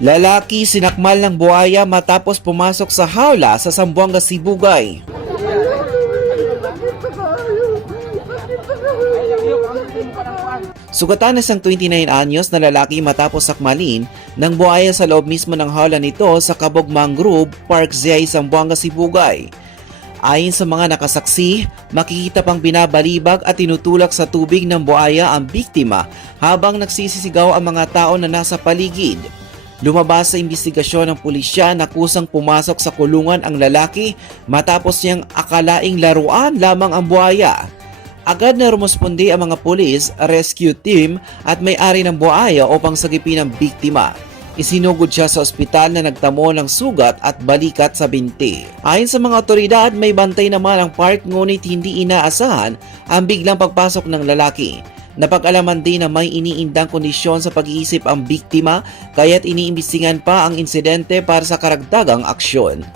Lalaki sinakmal ng buhaya matapos pumasok sa hawla sa Zamboanga, Sibugay. Sugatan na isang 29 anyos na lalaki matapos sakmalin ng buhaya sa loob mismo ng hawla nito sa Kabog Mangrove Park, Zay, Zamboanga, Sibugay. Ayon sa mga nakasaksi, makikita pang binabalibag at tinutulak sa tubig ng buhaya ang biktima habang nagsisisigaw ang mga tao na nasa paligid. Lumabas sa imbestigasyon ng pulisya na kusang pumasok sa kulungan ang lalaki matapos niyang akalaing laruan lamang ang buhaya. Agad na rumusponde ang mga pulis, rescue team at may-ari ng buhaya upang sagipin ang biktima. Isinugod siya sa ospital na nagtamo ng sugat at balikat sa binti. Ayon sa mga otoridad, may bantay naman ang park ngunit hindi inaasahan ang biglang pagpasok ng lalaki. Napag-alaman din na may iniindang kondisyon sa pag-iisip ang biktima kaya't iniimbestigahan pa ang insidente para sa karagdagang aksyon.